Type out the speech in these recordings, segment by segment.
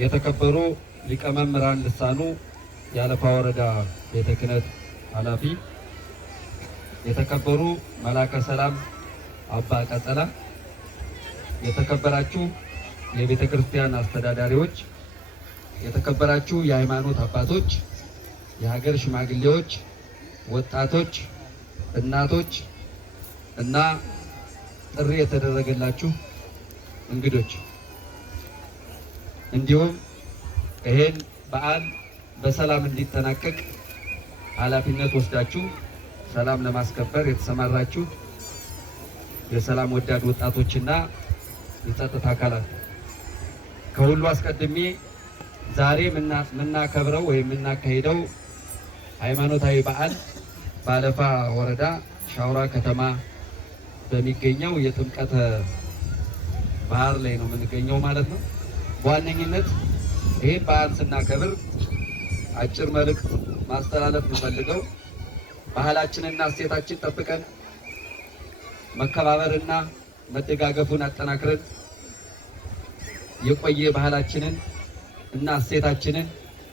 የተከበሩ ሊቀ መምህራን ልሳኑ የአለፋ ወረዳ ቤተ ክህነት ኃላፊ፣ የተከበሩ መላከ ሰላም አባ ቀጸላ፣ የተከበራችሁ የቤተ ክርስቲያን አስተዳዳሪዎች፣ የተከበራችሁ የሃይማኖት አባቶች፣ የሀገር ሽማግሌዎች፣ ወጣቶች፣ እናቶች እና ጥሪ የተደረገላችሁ እንግዶች እንዲሁም ይሄን በዓል በሰላም እንዲጠናቀቅ ኃላፊነት ወስዳችሁ ሰላም ለማስከበር የተሰማራችሁ የሰላም ወዳድ ወጣቶችና የጸጥታ አካላት፣ ከሁሉ አስቀድሜ ዛሬ የምናከብረው ወይም የምናካሂደው ሃይማኖታዊ በዓል በአለፋ ወረዳ ሻውራ ከተማ በሚገኘው የጥምቀተ ባህር ላይ ነው የምንገኘው ማለት ነው። በዋነኝነት ይህን በዓል ስናከብር አጭር መልእክት ማስተላለፍ የምፈልገው ባህላችንና እሴታችን ጠብቀን መከባበርና መደጋገፉን አጠናክረን የቆየ ባህላችንን እና እሴታችንን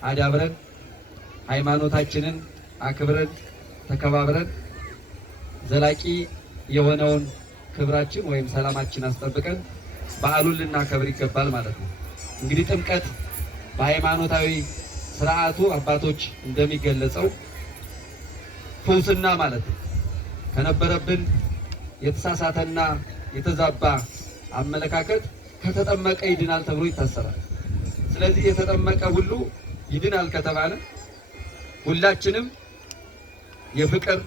አዳብረን ሃይማኖታችንን አክብረን ተከባብረን ዘላቂ የሆነውን ክብራችን ወይም ሰላማችን አስጠብቀን በዓሉን ልናከብር ይገባል ማለት ነው። እንግዲህ ጥምቀት በሃይማኖታዊ ስርዓቱ አባቶች እንደሚገለጸው ፈውስና ማለት ነው። ከነበረብን የተሳሳተና የተዛባ አመለካከት ከተጠመቀ ይድናል ተብሎ ይታሰባል። ስለዚህ የተጠመቀ ሁሉ ይድናል ከተባለ ሁላችንም የፍቅር፣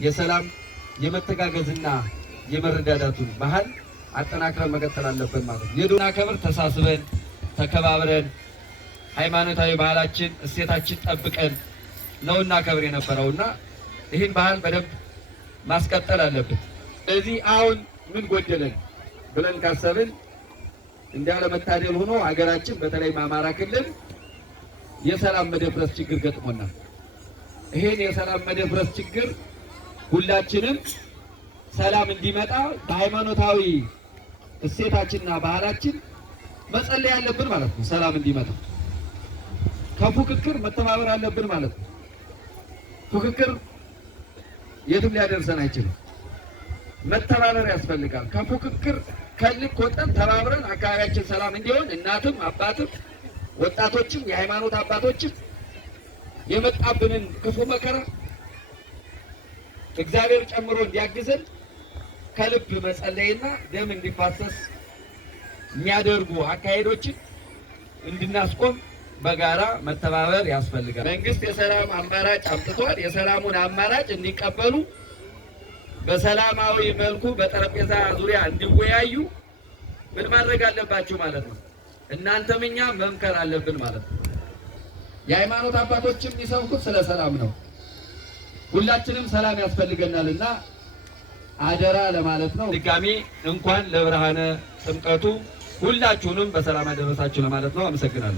የሰላም፣ የመተጋገዝና የመረዳዳቱን ባህል አጠናክረን መቀጠል አለብን ማለት ነው። የዶና ከብር ተሳስበን ተከባብረን ሃይማኖታዊ ባህላችን እሴታችን ጠብቀን ነውና ከብር የነበረውና ይህን ባህል በደንብ ማስቀጠል አለብን። ስለዚህ አሁን ምን ጎደለን ብለን ካሰብን እንዳለመታደል ሆኖ ሀገራችን በተለይ አማራ ክልል የሰላም መደፍረስ ችግር ገጥሞናል። ይሄን የሰላም መደፍረስ ችግር ሁላችንም ሰላም እንዲመጣ በሃይማኖታዊ እሴታችንና ባህላችን መጸለይ ያለብን ማለት ነው። ሰላም እንዲመጣ ከፉክክር መተባበር አለብን ማለት ነው። ፉክክር የትም ሊያደርሰን አይችልም። መተባበር ያስፈልጋል። ከፉክክር ከልክ ወጣን ተባብረን አካባቢያችን ሰላም እንዲሆን እናትም አባትም ወጣቶችም የሃይማኖት አባቶችም የመጣብንን ክፉ መከራ እግዚአብሔር ጨምሮ እንዲያግዘን ከልብ መጸለይና ደም እንዲፋሰስ የሚያደርጉ አካሄዶችን እንድናስቆም በጋራ መተባበር ያስፈልጋል። መንግስት የሰላም አማራጭ አምጥቷል። የሰላሙን አማራጭ እንዲቀበሉ በሰላማዊ መልኩ በጠረጴዛ ዙሪያ እንዲወያዩ ምን ማድረግ አለባችሁ ማለት ነው። እናንተም እኛ መምከር አለብን ማለት ነው። የሃይማኖት አባቶችም የሚሰብኩት ስለ ሰላም ነው። ሁላችንም ሰላም ያስፈልገናልና አደራ ለማለት ነው። ድጋሜ እንኳን ለብርሃነ ጥምቀቱ ሁላችሁንም በሰላም አደረሳችሁ ለማለት ነው። አመሰግናለሁ።